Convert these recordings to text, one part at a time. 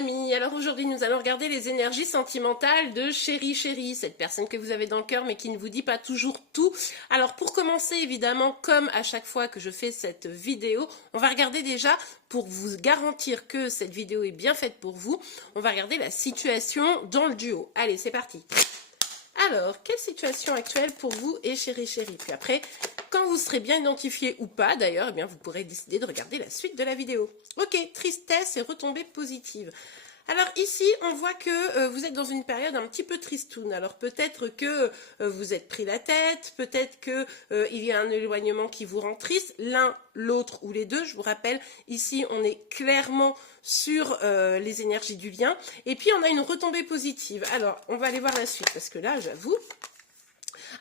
amis, alors aujourd'hui nous allons regarder les énergies sentimentales de Chéri Chéri, cette personne que vous avez dans le cœur mais qui ne vous dit pas toujours tout. Alors pour commencer évidemment, comme à chaque fois que je fais cette vidéo, on va regarder déjà, pour vous garantir que cette vidéo est bien faite pour vous, on va regarder la situation dans le duo. Allez, c'est parti. Alors, quelle situation actuelle pour vous et Chéri Chéri? Puis après, quand vous serez bien identifié ou pas d'ailleurs, eh bien vous pourrez décider de regarder la suite de la vidéo. Ok, tristesse et retombées positives. Alors ici, on voit que vous êtes dans une période un petit peu tristoune. Alors peut-être que vous êtes pris la tête, peut-être que il y a un éloignement qui vous rend triste, l'un, l'autre ou les deux. Je vous rappelle, ici, on est clairement sur les énergies du lien. Et puis, on a une retombée positive. Alors, on va aller voir la suite, parce que là, j'avoue...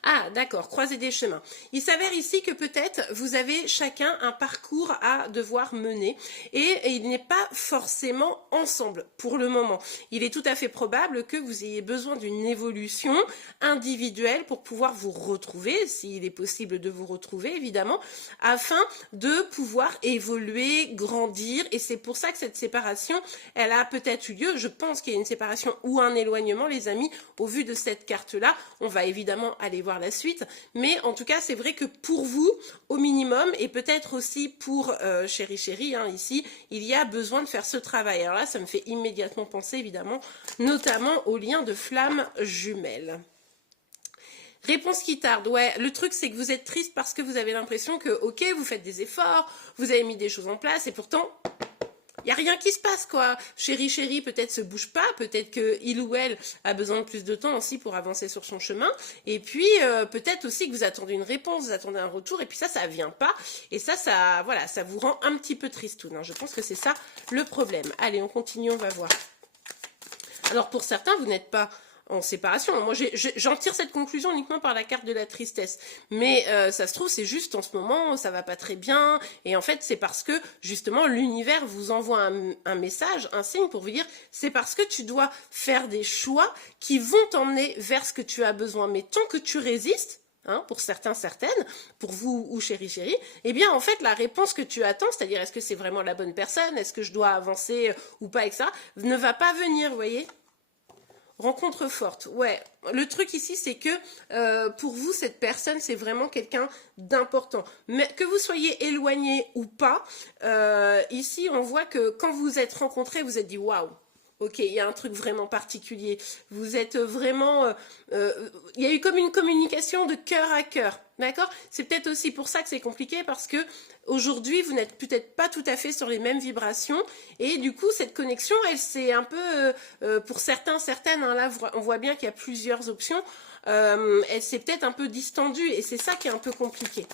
Ah, d'accord, croiser des chemins. Il s'avère ici que peut-être vous avez chacun un parcours à devoir mener et il n'est pas forcément ensemble pour le moment. Il est tout à fait probable que vous ayez besoin d'une évolution individuelle pour pouvoir vous retrouver, s'il est possible de vous retrouver évidemment, afin de pouvoir évoluer, grandir, et c'est pour ça que cette séparation, elle a peut-être eu lieu. Je pense qu'il y a une séparation ou un éloignement, les amis, au vu de cette carte-là. On va évidemment aller voir la suite, mais en tout cas c'est vrai que pour vous au minimum et peut-être aussi pour Chéri Chéri, hein, ici il y a besoin de faire ce travail. Alors là ça me fait immédiatement penser évidemment notamment au lien de flammes jumelles. Réponse qui tarde, ouais, le truc c'est que vous êtes triste parce que vous avez l'impression que ok vous faites des efforts, vous avez mis des choses en place et pourtant il n'y a rien qui se passe, quoi. Chéri Chéri peut-être se bouge pas, peut-être qu'il ou elle a besoin de plus de temps aussi pour avancer sur son chemin. Et puis, peut-être aussi que vous attendez une réponse, vous attendez un retour, et puis ça vient pas. Et ça, voilà, ça vous rend un petit peu tristoun, hein. Je pense que c'est ça le problème. Allez, on continue, on va voir. Alors, pour certains, vous n'êtes pas en séparation. Moi, j'en tire cette conclusion uniquement par la carte de la tristesse. Mais ça se trouve, c'est juste en ce moment, ça va pas très bien. Et en fait, c'est parce que, justement, l'univers vous envoie un message, un signe pour vous dire, c'est parce que tu dois faire des choix qui vont t'emmener vers ce que tu as besoin. Mais tant que tu résistes, hein, pour certains, certaines, pour vous ou Chéri Chéri, eh bien, en fait, la réponse que tu attends, c'est-à-dire, est-ce que c'est vraiment la bonne personne, est-ce que je dois avancer ou pas, etc., ne va pas venir, vous voyez. Rencontre forte, ouais. Le truc ici, c'est que pour vous, cette personne, c'est vraiment quelqu'un d'important. Mais que vous soyez éloigné ou pas, ici, on voit que quand vous êtes rencontrés, vous êtes dit waouh. Ok, il y a un truc vraiment particulier. Vous êtes vraiment... il y a eu comme une communication de cœur à cœur, d'accord? C'est peut-être aussi pour ça que c'est compliqué, parce que aujourd'hui, vous n'êtes peut-être pas tout à fait sur les mêmes vibrations. Et du coup, cette connexion, elle c'est un peu... pour certains, certaines, hein, là, on voit bien qu'il y a plusieurs options. Elle s'est peut-être un peu distendue, et c'est ça qui est un peu compliqué.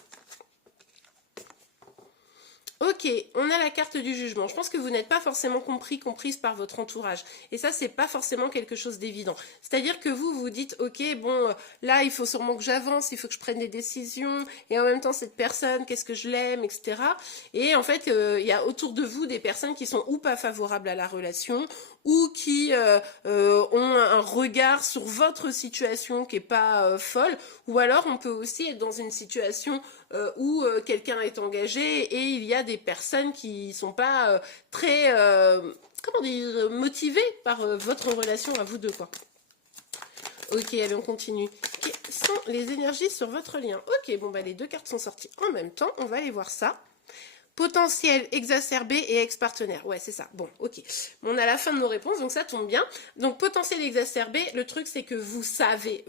Ok, on a la carte du jugement. Je pense que vous n'êtes pas forcément comprise par votre entourage. Et ça, c'est pas forcément quelque chose d'évident. C'est-à-dire que vous vous dites, ok, bon, là, il faut sûrement que j'avance, il faut que je prenne des décisions. Et en même temps, cette personne, qu'est-ce que je l'aime, etc. Et en fait, il y a autour de vous des personnes qui sont ou pas favorables à la relation, ou qui ont un regard sur votre situation qui est pas folle. Ou alors, on peut aussi être dans une situation où quelqu'un est engagé et il y a des personnes qui sont pas très, comment dire, motivées par votre relation à vous deux, quoi. Ok, allez, on continue. Quelles sont les énergies sur votre lien? Ok, bon, bah les deux cartes sont sorties en même temps, on va aller voir ça. Potentiel exacerbé et ex-partenaire. Ouais, c'est ça. Bon, ok. On a la fin de nos réponses, donc ça tombe bien. Donc, potentiel exacerbé, le truc, c'est que vous savez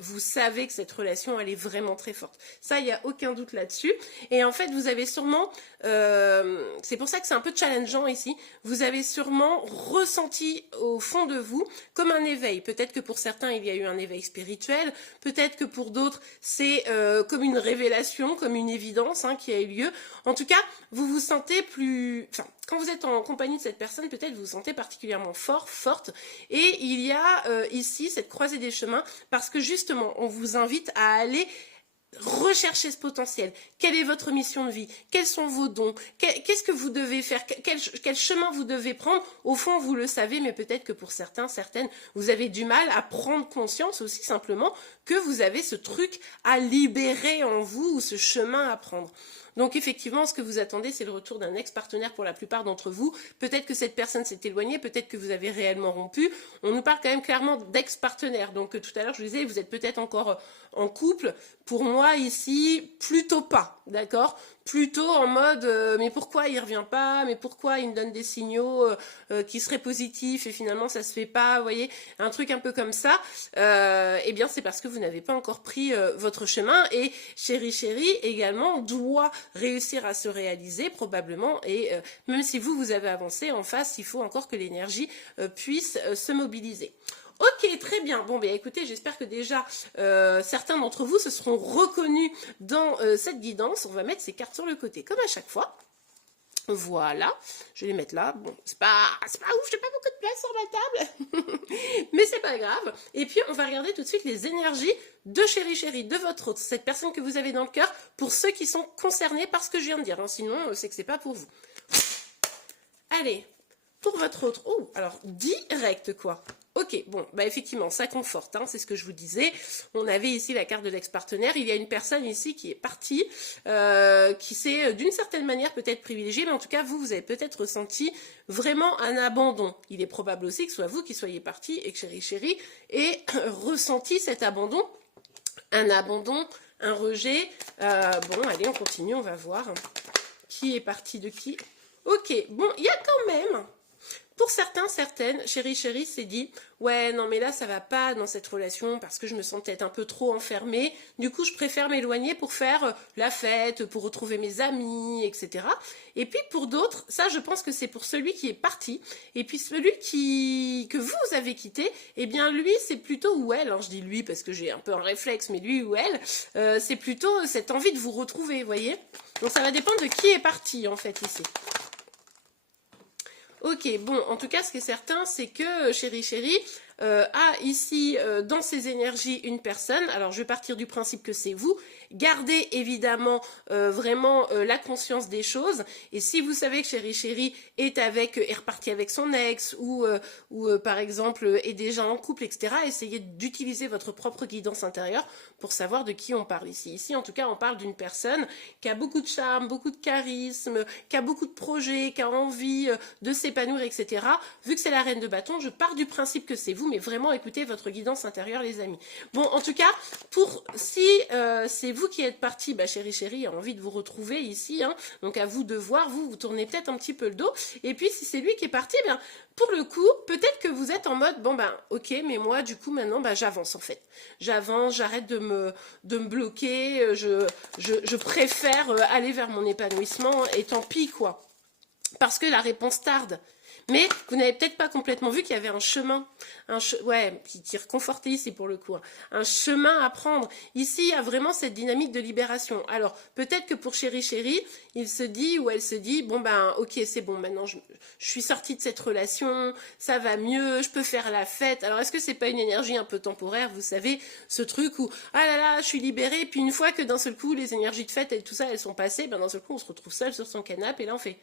que cette relation, elle est vraiment très forte. Ça, il n'y a aucun doute là-dessus. Et en fait, vous avez sûrement, c'est pour ça que c'est un peu challengeant ici, vous avez sûrement ressenti au fond de vous comme un éveil. Peut-être que pour certains, il y a eu un éveil spirituel. Peut-être que pour d'autres, c'est comme une révélation, comme une évidence, hein, qui a eu lieu. En tout cas, vous vous sentez plus... Enfin, quand vous êtes en compagnie de cette personne, peut-être vous vous sentez particulièrement fort, forte. Et il y a ici cette croisée des chemins parce que justement, on vous invite à aller rechercher ce potentiel. Quelle est votre mission de vie? Quels sont vos dons? Qu'est-ce que vous devez faire? Quel chemin vous devez prendre? Au fond, vous le savez, mais peut-être que pour certains, certaines, vous avez du mal à prendre conscience aussi simplement que vous avez ce truc à libérer en vous ou ce chemin à prendre. Donc effectivement, ce que vous attendez, c'est le retour d'un ex-partenaire pour la plupart d'entre vous. Peut-être que cette personne s'est éloignée, peut-être que vous avez réellement rompu. On nous parle quand même clairement d'ex-partenaire. Donc tout à l'heure, je vous disais, vous êtes peut-être encore en couple. Pour moi, ici, plutôt pas, d'accord? Plutôt en mode, mais pourquoi il revient pas? Mais pourquoi il me donne des signaux qui seraient positifs et finalement ça se fait pas? Vous voyez, un truc un peu comme ça. Eh bien, c'est parce que vous n'avez pas encore pris votre chemin. Et chéri également doit réussir à se réaliser probablement. Et même si vous avez avancé en face, il faut encore que l'énergie puisse se mobiliser. Ok, très bien. Bon, ben écoutez, j'espère que déjà certains d'entre vous se seront reconnus dans cette guidance. On va mettre ces cartes sur le côté, comme à chaque fois. Voilà, je vais les mettre là. Bon, c'est pas ouf, j'ai pas beaucoup de place sur ma table, mais c'est pas grave. Et puis, on va regarder tout de suite les énergies de chéri, de votre autre, cette personne que vous avez dans le cœur, pour ceux qui sont concernés par ce que je viens de dire. Hein. Sinon, c'est que c'est pas pour vous. Allez, pour votre autre. Oh, alors, direct, quoi. Ok, bon, bah effectivement, ça conforte, hein, c'est ce que je vous disais. On avait ici la carte de l'ex-partenaire. Il y a une personne ici qui est partie, qui s'est d'une certaine manière peut-être privilégiée, mais en tout cas, vous avez peut-être ressenti vraiment un abandon. Il est probable aussi que ce soit vous qui soyez parti et que chéri ait ressenti cet abandon. Un abandon, un rejet. Bon, allez, on continue, on va voir qui est parti de qui. Ok, bon, il y a quand même... Pour certains, certaines, chéri s'est dit « Ouais, non mais là ça va pas dans cette relation parce que je me sens peut-être un peu trop enfermée. Du coup, je préfère m'éloigner pour faire la fête, pour retrouver mes amis, etc. » Et puis pour d'autres, ça je pense que c'est pour celui qui est parti. Et puis celui que vous avez quitté, eh bien lui c'est plutôt ou elle, hein, je dis lui parce que j'ai un peu un réflexe, mais lui ou elle, c'est plutôt cette envie de vous retrouver, vous voyez. Donc ça va dépendre de qui est parti en fait ici. Ok, bon, en tout cas, ce qui est certain, c'est que chéri a ici dans ses énergies une personne. Alors, je vais partir du principe que c'est vous. Gardez évidemment vraiment la conscience des choses. Et si vous savez que chéri est reparti avec son ex ou par exemple est déjà en couple, etc., essayez d'utiliser votre propre guidance intérieure pour savoir de qui on parle ici. Ici, en tout cas, on parle d'une personne qui a beaucoup de charme, beaucoup de charisme, qui a beaucoup de projets, qui a envie de s'épanouir, etc. Vu que c'est la reine de bâton, je pars du principe que c'est vous, mais vraiment écoutez votre guidance intérieure, les amis. Bon, en tout cas, si c'est vous qui êtes parti, bah, chéri a envie de vous retrouver ici, hein, donc à vous de voir, vous tournez peut-être un petit peu le dos, et puis si c'est lui qui est parti, bien, pour le coup, peut-être que vous êtes en mode, bon ben, ok, mais moi, du coup, maintenant, ben, j'avance en fait. J'avance, j'arrête de me bloquer, je préfère aller vers mon épanouissement, et tant pis, quoi. Parce que la réponse tarde. Mais vous n'avez peut-être pas complètement vu qu'il y avait un chemin, ouais, qui reconfortait ici pour le coup, hein, un chemin à prendre. Ici, il y a vraiment cette dynamique de libération. Alors, peut-être que pour chéri, il se dit ou elle se dit, bon ben, ok, c'est bon, maintenant je suis sortie de cette relation, ça va mieux, je peux faire la fête. Alors, est-ce que c'est pas une énergie un peu temporaire, vous savez, ce truc où, ah là là, je suis libérée, puis une fois que d'un seul coup, les énergies de fête et tout ça, elles sont passées, ben d'un seul coup, on se retrouve seul sur son canapé, et là, on fait...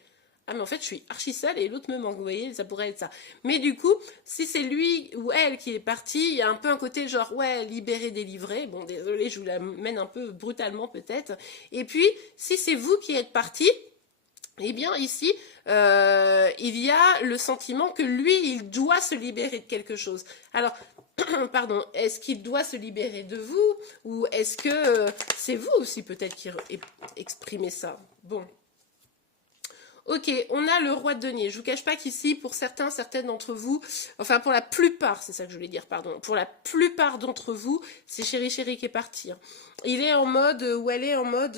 Ah mais en fait je suis archi seule et l'autre me manque, vous voyez, ça pourrait être ça. Mais du coup, si c'est lui ou elle qui est parti, il y a un peu un côté genre, ouais, libéré, délivré. Bon, désolé, je vous la mène un peu brutalement peut-être. Et puis, si c'est vous qui êtes parti, eh bien ici, il y a le sentiment que lui, il doit se libérer de quelque chose. Alors, pardon, est-ce qu'il doit se libérer de vous ou est-ce que c'est vous aussi peut-être qui exprimez ça? Bon. Ok, on a le roi de denier. Je vous cache pas qu'ici, pour certaines d'entre vous, enfin pour la plupart, c'est ça que je voulais dire, pardon, pour la plupart d'entre vous, c'est chéri qui est parti. Hein. Il est en mode, ou elle est en mode,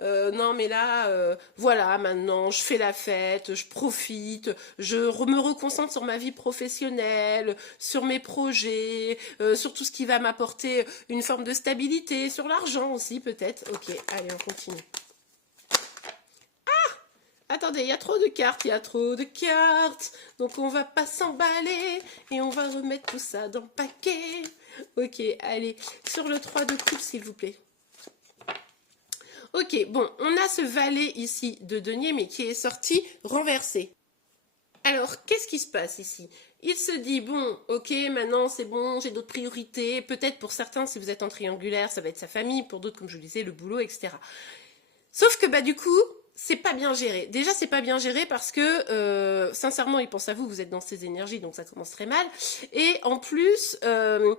non mais là, voilà, maintenant, je fais la fête, je profite, je me reconcentre sur ma vie professionnelle, sur mes projets, sur tout ce qui va m'apporter une forme de stabilité, sur l'argent aussi peut-être. Ok, allez, on continue. Attendez, il y a trop de cartes, donc on va pas s'emballer et on va remettre tout ça dans le paquet. Ok, allez, sur le 3 de coupe, s'il vous plaît. Ok, bon, on a ce valet ici de denier, mais qui est sorti renversé. Alors, qu'est-ce qui se passe ici? Il se dit, bon, ok, maintenant c'est bon, j'ai d'autres priorités. Peut-être pour certains, si vous êtes en triangulaire, ça va être sa famille, pour d'autres, comme je vous disais, le boulot, etc. Sauf que bah du coup, c'est pas bien géré. Déjà, c'est pas bien géré parce que, sincèrement, il pense à vous, vous êtes dans ces énergies, donc ça commence très mal. Et en plus, bah,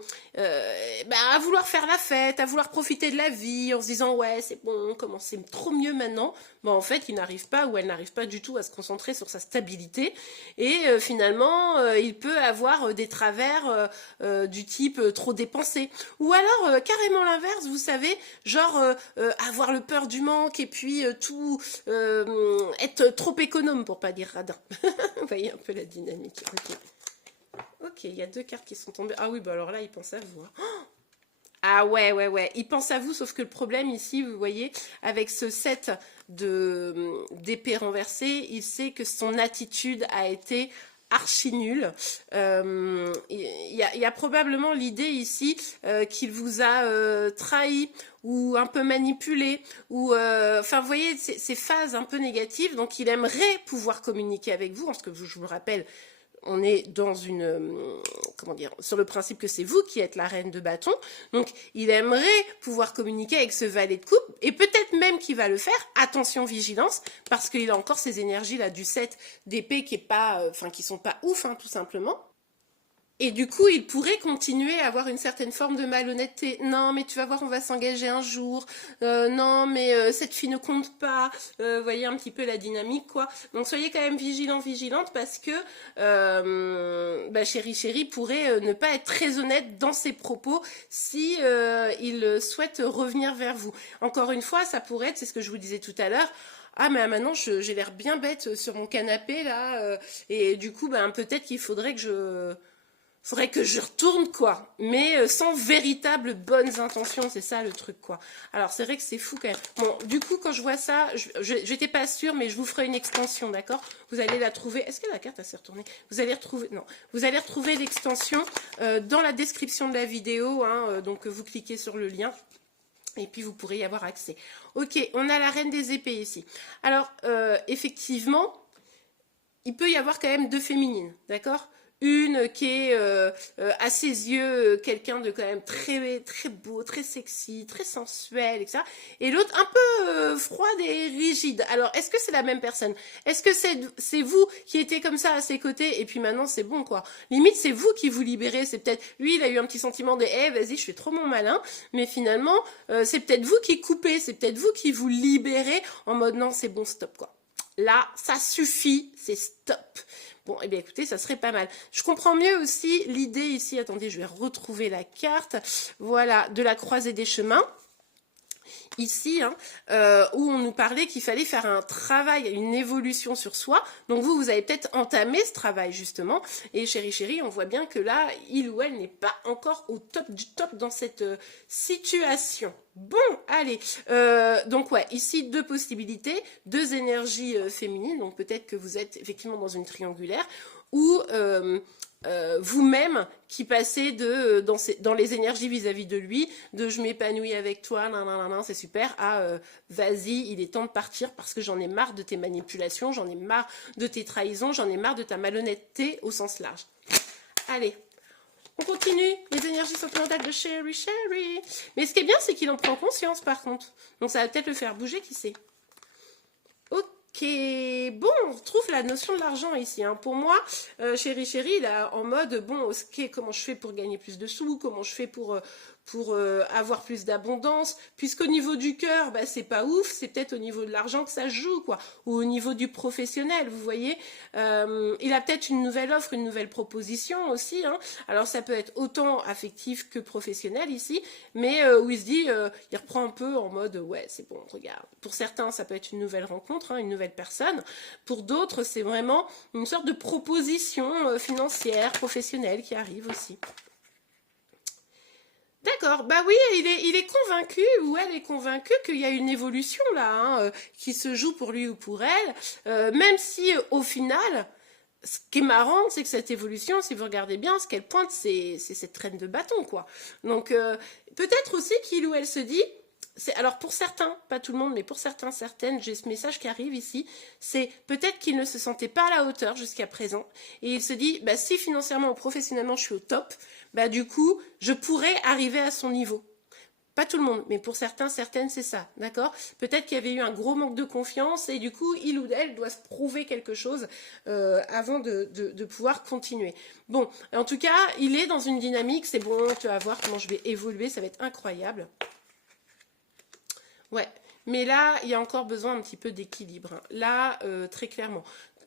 à vouloir faire la fête, à vouloir profiter de la vie, en se disant, ouais, c'est bon, comment c'est trop mieux maintenant. Bah, en fait, il n'arrive pas ou elle n'arrive pas du tout à se concentrer sur sa stabilité. Et finalement, il peut avoir des travers du type trop dépensé. Ou alors, carrément l'inverse, vous savez, genre avoir le peur du manque et puis tout être trop économe pour pas dire radin. Vous voyez un peu la dynamique. Ok, il y a 2 cartes qui sont tombées. Ah oui, bah alors là, il pense à vous. Hein. Ah ouais, il pense à vous, sauf que le problème ici, vous voyez, avec ce set d'épée renversée, il sait que son attitude a été archi nulle. Y a probablement l'idée ici qu'il vous a trahi ou un peu manipulé, ou enfin vous voyez ces phases un peu négatives, donc il aimerait pouvoir communiquer avec vous, parce que je vous le rappelle, on est dans une, comment dire, sur le principe que c'est vous qui êtes la reine de bâton, donc il aimerait pouvoir communiquer avec ce valet de coupe, et peut-être même qu'il va le faire, attention vigilance, parce qu'il a encore ces énergies là du 7 d'épée qui est pas, enfin qui sont pas ouf, hein, tout simplement. Et du coup, il pourrait continuer à avoir une certaine forme de malhonnêteté. Non, mais tu vas voir, on va s'engager un jour. Non, mais cette fille ne compte pas. Voyez un petit peu la dynamique, quoi. Donc, soyez quand même vigilante, parce que bah, chéri pourrait ne pas être très honnête dans ses propos si il souhaite revenir vers vous. Encore une fois, ça pourrait être, c'est ce que je vous disais tout à l'heure, ah mais maintenant j'ai l'air bien bête sur mon canapé là et du coup ben peut-être qu'il faudrait que je retourne quoi, mais sans véritable bonnes intentions, c'est ça le truc quoi. Alors c'est vrai que c'est fou quand même. Bon, du coup quand je vois ça, j'étais pas sûre, mais je vous ferai une extension, d'accord? Vous allez la trouver. Est-ce que la carte s'est retournée? Vous allez retrouver, non, vous allez retrouver l'extension dans la description de la vidéo, hein, donc vous cliquez sur le lien. Et puis vous pourrez y avoir accès. Ok, on a la reine des épées ici. Alors effectivement, il peut y avoir quand même 2 féminines, d'accord? Une qui est à ses yeux quelqu'un de quand même très très beau, très sexy, très sensuel, etc. Et l'autre un peu froide et rigide. Alors, est-ce que c'est la même personne? Est-ce que c'est vous qui étiez comme ça à ses côtés et puis maintenant c'est bon quoi? Limite c'est vous qui vous libérez. C'est peut-être lui il a eu un petit sentiment de vas-y je fais trop mon malin, mais finalement c'est peut-être vous qui coupez, c'est peut-être vous qui vous libérez en mode non c'est bon stop quoi. Là ça suffit, c'est stop. Bon, eh bien écoutez, ça serait pas mal. Je comprends mieux aussi l'idée ici, attendez, je vais retrouver la carte, voilà, de la croisée des chemins. Ici, hein, où on nous parlait qu'il fallait faire un travail, une évolution sur soi. Donc vous avez peut-être entamé ce travail justement. Et chéri, on voit bien que là, il ou elle n'est pas encore au top du top dans cette situation. Bon, allez. Donc ouais, ici 2 possibilités, 2 énergies féminines. Donc peut-être que vous êtes effectivement dans une triangulaire ou vous-même qui passez dans les énergies vis-à-vis de lui, de je m'épanouis avec toi, c'est super, à vas-y, il est temps de partir parce que j'en ai marre de tes manipulations, j'en ai marre de tes trahisons, j'en ai marre de ta malhonnêteté au sens large. Allez, on continue, les énergies sentimentales de Chéri. Mais ce qui est bien, c'est qu'il en prend conscience par contre. Donc ça va peut-être le faire bouger, qui sait. Ok, bon, on retrouve la notion de l'argent ici. Hein. Pour moi, chéri, il est en mode, bon, ok, comment je fais pour gagner plus de sous, comment je fais pour avoir plus d'abondance, puisqu'au niveau du cœur, bah, c'est pas ouf, c'est peut-être au niveau de l'argent que ça joue, quoi, ou au niveau du professionnel, vous voyez. Il a peut-être une nouvelle offre, une nouvelle proposition aussi, hein. Alors ça peut être autant affectif que professionnel ici, mais où il se dit, il reprend un peu en mode, ouais, c'est bon, regarde. Pour certains, ça peut être une nouvelle rencontre, hein, une nouvelle personne. Pour d'autres, c'est vraiment une sorte de proposition financière, professionnelle qui arrive aussi. D'accord, bah oui, il est convaincu, ou elle est convaincue qu'il y a une évolution là, hein, qui se joue pour lui ou pour elle, même si au final, ce qui est marrant, c'est que cette évolution, si vous regardez bien, ce qu'elle pointe, c'est cette traîne de bâton, quoi. Donc, peut-être aussi qu'il ou elle se dit, alors pour certains, pas tout le monde, mais pour certains, certaines, j'ai ce message qui arrive ici, c'est peut-être qu'il ne se sentait pas à la hauteur jusqu'à présent, et il se dit, bah si financièrement ou professionnellement je suis au top, bah du coup, je pourrais arriver à son niveau. Pas tout le monde, mais pour certains, certaines, c'est ça, d'accord? Peut-être qu'il y avait eu un gros manque de confiance et du coup, il ou elle doit se prouver quelque chose avant de pouvoir continuer. Bon, en tout cas, il est dans une dynamique, c'est bon, tu vas voir comment je vais évoluer, ça va être incroyable. Ouais, mais là, il y a encore besoin un petit peu d'équilibre, hein. Là, très clairement.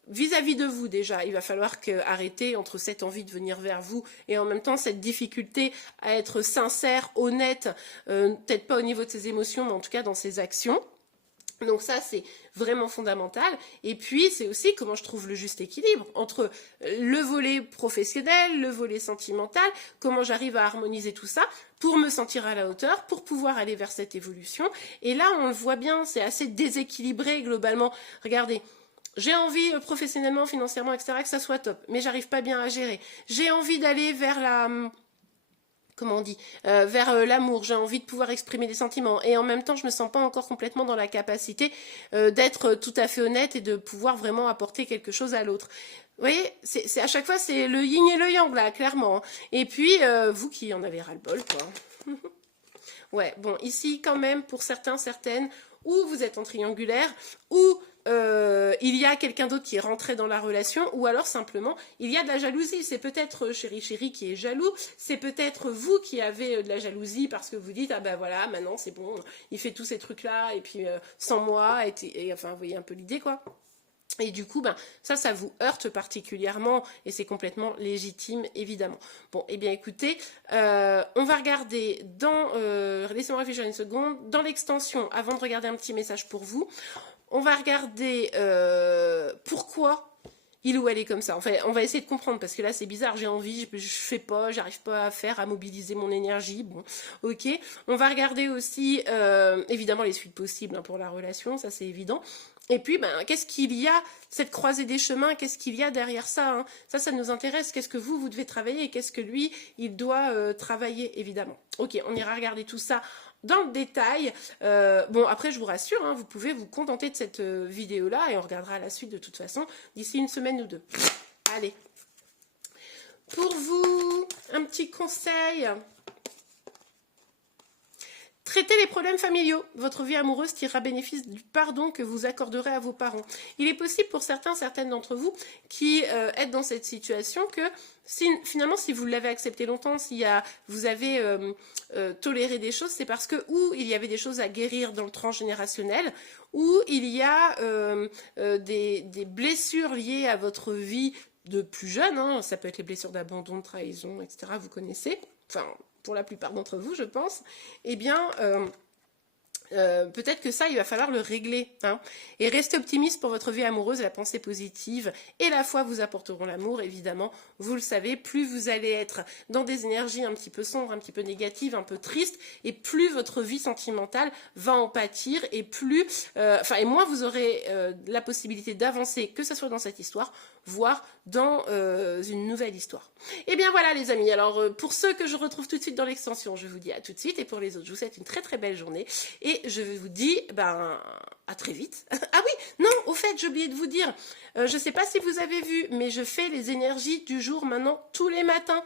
Vis-à-vis de vous déjà, il va falloir arrêter entre cette envie de venir vers vous et en même temps cette difficulté à être sincère, honnête, peut-être pas au niveau de ses émotions, mais en tout cas dans ses actions. Donc ça, c'est vraiment fondamental. Et puis, c'est aussi comment je trouve le juste équilibre entre le volet professionnel, le volet sentimental, comment j'arrive à harmoniser tout ça pour me sentir à la hauteur, pour pouvoir aller vers cette évolution. Et là, on le voit bien, c'est assez déséquilibré globalement. Regardez. J'ai envie professionnellement, financièrement, etc., que ça soit top, mais j'arrive pas bien à gérer. J'ai envie d'aller vers la... Comment on dit, vers l'amour, j'ai envie de pouvoir exprimer des sentiments et en même temps je me sens pas encore complètement dans la capacité d'être tout à fait honnête et de pouvoir vraiment apporter quelque chose à l'autre. Vous voyez, c'est à chaque fois c'est le yin et le yang là, clairement. Et puis vous qui en avez ras-le-bol quoi. Ouais, bon, ici quand même pour certains, certaines, ou vous êtes en triangulaire, ou il y a quelqu'un d'autre qui est rentré dans la relation, ou alors simplement il y a de la jalousie. C'est peut-être chéri qui est jaloux, c'est peut-être vous qui avez de la jalousie parce que vous dites ah ben voilà maintenant c'est bon, il fait tous ces trucs là et puis sans moi et enfin vous voyez un peu l'idée quoi. Et du coup, ben, ça vous heurte particulièrement et c'est complètement légitime, évidemment. Bon, eh bien écoutez, on va regarder dans... laissez-moi réfléchir une seconde. Dans l'extension, avant de regarder un petit message pour vous, on va regarder pourquoi il ou elle est comme ça. Enfin, on va essayer de comprendre parce que là c'est bizarre, j'ai envie, je fais pas, j'arrive pas à faire, à mobiliser mon énergie. Bon, ok. On va regarder aussi évidemment les suites possibles hein, pour la relation, ça c'est évident. Et puis, ben, qu'est-ce qu'il y a, cette croisée des chemins, qu'est-ce qu'il y a derrière ça hein. Ça nous intéresse. Qu'est-ce que vous devez travailler et qu'est-ce que lui, il doit travailler, évidemment. Ok, on ira regarder tout ça dans le détail. Bon, après, je vous rassure, hein, vous pouvez vous contenter de cette vidéo-là et on regardera la suite de toute façon d'ici une semaine ou deux. Allez. Pour vous, un petit conseil. Traitez les problèmes familiaux. Votre vie amoureuse tirera bénéfice du pardon que vous accorderez à vos parents. Il est possible pour certaines d'entre vous qui êtes dans cette situation que finalement, si vous l'avez accepté longtemps, si vous avez toléré des choses, c'est parce que ou il y avait des choses à guérir dans le transgénérationnel, ou il y a des blessures liées à votre vie de plus jeune. Hein. Ça peut être les blessures d'abandon, de trahison, etc. Vous connaissez. Enfin... pour la plupart d'entre vous, je pense, eh bien, peut-être que ça, il va falloir le régler. Hein. Et restez optimiste pour votre vie amoureuse, la pensée positive et la foi vous apporteront l'amour, évidemment. Vous le savez, plus vous allez être dans des énergies un petit peu sombres, un petit peu négatives, un peu tristes, et plus votre vie sentimentale va en pâtir, et plus, et moins vous aurez la possibilité d'avancer, que ce soit dans cette histoire, voire dans une nouvelle histoire. Et bien voilà les amis, alors pour ceux que je retrouve tout de suite dans l'extension, je vous dis à tout de suite, et pour les autres, je vous souhaite une très très belle journée, et je vous dis, à très vite. Ah oui, non, au fait, j'ai oublié de vous dire, je ne sais pas si vous avez vu, mais je fais les énergies du jour maintenant tous les matins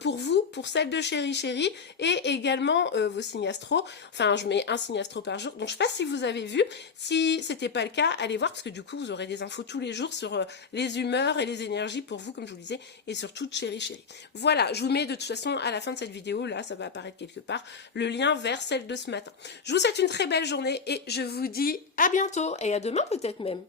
pour vous, pour celles de Chéri, et également vos signes astro. Enfin, je mets un signe astro par jour, donc je ne sais pas si vous avez vu. Si ce n'était pas le cas, allez voir, parce que du coup, vous aurez des infos tous les jours sur les humeurs et les énergies pour vous, comme je vous le disais, et surtout de Chéri. Voilà, je vous mets de toute façon à la fin de cette vidéo, là, ça va apparaître quelque part, le lien vers celle de ce matin. Je vous souhaite une très belle journée et je vous dis à bientôt et à demain peut-être même.